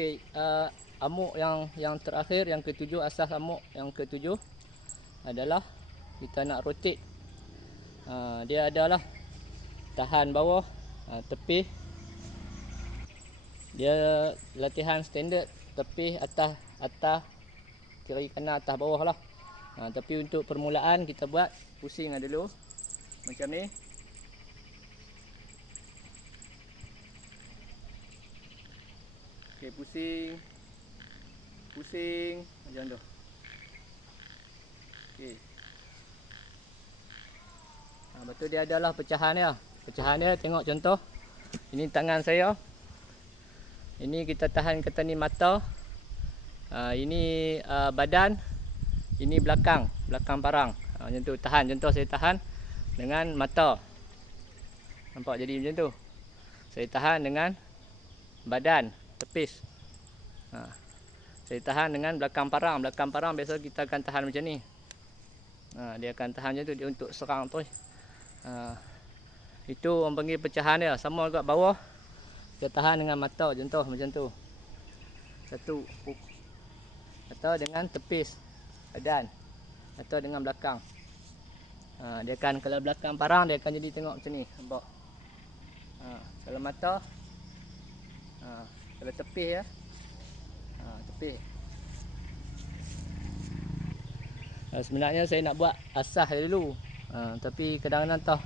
Okey, amuk yang terakhir, yang ketujuh, asas amuk yang ketujuh adalah kita nak rotate. Dia adalah tahan bawah, tepih. Dia latihan standard, tepih, atas, kiri kanan, atas bawah lah. Tapi untuk permulaan kita buat pusing dulu macam ni. Okey, pusing macam tu. Okey. Betul, dia adalah pecahan dia. Pecahan dia, tengok contoh. Ini tangan saya. Ini kita tahan kata ni mata. Ini badan. Ini belakang parang. Macam tu, tahan. Contoh saya tahan dengan mata. Nampak jadi macam tu. Saya tahan dengan badan, tepis. Saya tahan dengan belakang parang. Belakang parang biasa kita akan tahan macam ni. Dia akan tahan macam tu, dia untuk serang tu. Itu orang panggil pecahan dia. Sama juga bawah, kita tahan dengan mata, contoh macam tu. Satu. Atau dengan tepis badan, atau dengan belakang. Dia akan, kalau belakang parang dia akan jadi tengok macam ni, nampak. Kalau mata, kalau tepis ya, tepis. Sebenarnya saya nak buat asas dulu, tapi kadang-kadang tahu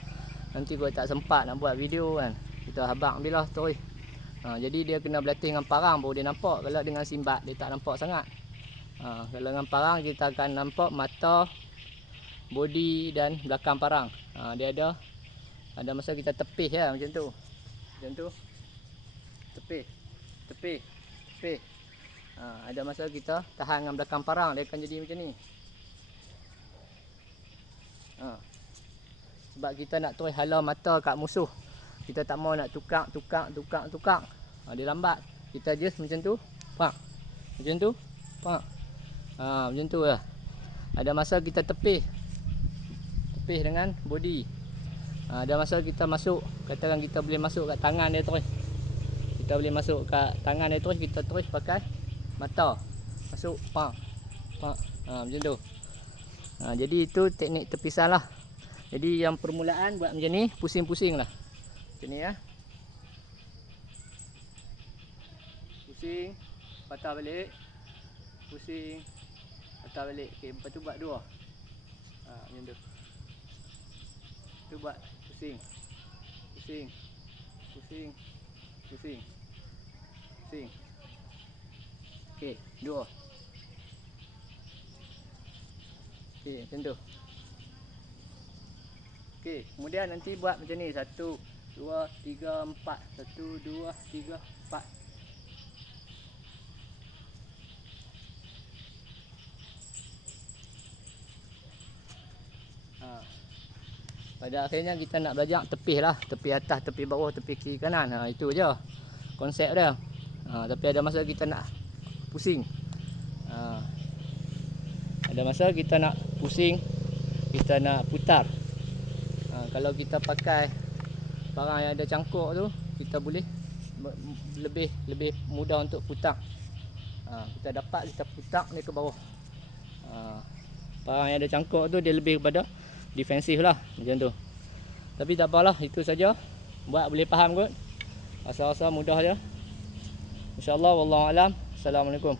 nanti gua tak sempat nak buat video kan. Kita habaq bilah tu. Jadi dia kena berlatih dengan parang baru dia nampak. Kalau dengan simbat dia tak nampak sangat. Kalau dengan parang kita akan nampak mata, body dan belakang parang. Dia ada masa kita tepis ya, macam tu. Macam tu. Tepis. Ada masa kita tahan dengan belakang parang, dia akan jadi macam ni. Sebab kita nak terus halau mata kat musuh. Kita tak mau nak tukar. Dia lambat. Kita just macam tu. Pak. Macam tu. Pak. Macam tu lah. Ada masa kita tepis dengan body. Ada masa kita masuk, katakan kita boleh masuk kat tangan dia terus. Kita boleh masuk kat tangan dia terus, kita terus pakai mata. Masuk. Pak. Macam tu. Jadi itu teknik tepisan lah. Jadi yang permulaan buat macam ni, pusing-pusing lah. Macam ni ya. Pusing, patah balik. Pusing, patah balik. Okey, lepas tu buat dua. Macam tu. Tu buat pusing. Okey, dua. Okey, macam tu. Okey, kemudian nanti buat macam ni. 1, 2, 3, 4. 1, 2, 3, 4. Pada akhirnya kita nak belajar tepih lah. Tepi atas, tepi bawah, tepi kiri kanan. Itu je konsep dia. Tapi ada masa kita nak pusing. Ada masa kita nak pusing, kita nak putar. Kalau kita pakai barang yang ada cangkuk tu, kita boleh lebih mudah untuk putar. Kita dapat, kita putar ni ke bawah. Barang yang ada cangkuk tu dia lebih kepada defensif lah, macam tu. Tapi tak apalah, itu saja. Buat boleh faham kot. Asal-asal mudah je. InsyaAllah, wallahu alam. Assalamualaikum.